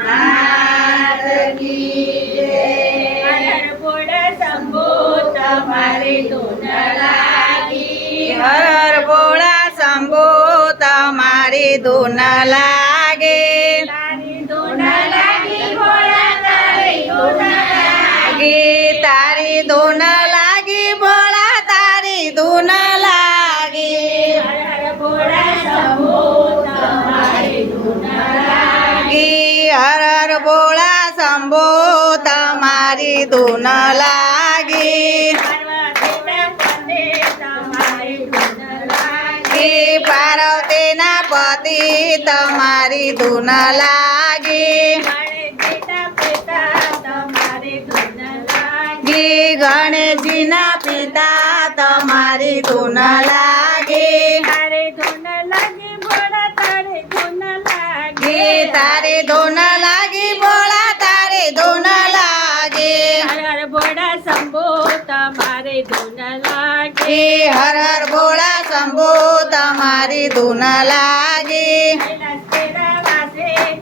ભોળાનાથ કી જય. હર ભોળ શંભો તમારી ધૂન લાગી. હર ભોળા શંભો તમારી ધૂન લાગે. તારી ધૂન લાગી ભોળા તારી ધૂન લાગી. તારી ધૂન લાગી ભોળા તારી ધૂન લાગી. હર ભોળા શંભો તમારી ધૂન લાગી. હર ભોળા શંભો તમારી ધૂન લાગી. પાર્વતીના પતિ તમારી ધૂન લાગી. ગણેશજીના પિતા તમારી ધૂન લાગી. તારે ધૂન લાગી ભોળા તારે ધૂન લાગી. તારે ધૂન લાગી ભોળા તારે ધૂન લાગી. હર ભોળા શંભો તમારે ધૂન લાગી. હર હર ભોળા શંભો તમારી ધૂન લાગી.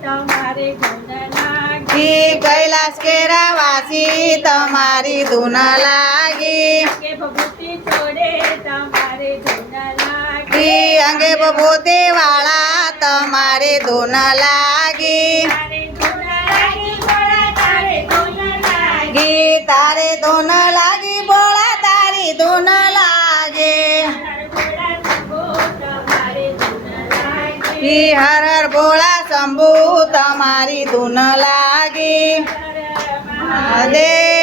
તમારે ધૂન લાગી. કૈલાસ કેરા વાસી તમારી ધૂન લાગી. કે ભભૂતિ છોડે તમારે ધૂન લાગી. અંગે બભૂતિ વાળા તમારે ધૂન લાગી. તારે ધૂન લાગી ભોળા તારે ધૂન લાગી. તારે ધૂન લાગી ભોળા તારી ધૂન લાગે. હર હર ભોળા શંભુ તમારી ધૂન લાગી. મહાદેવ.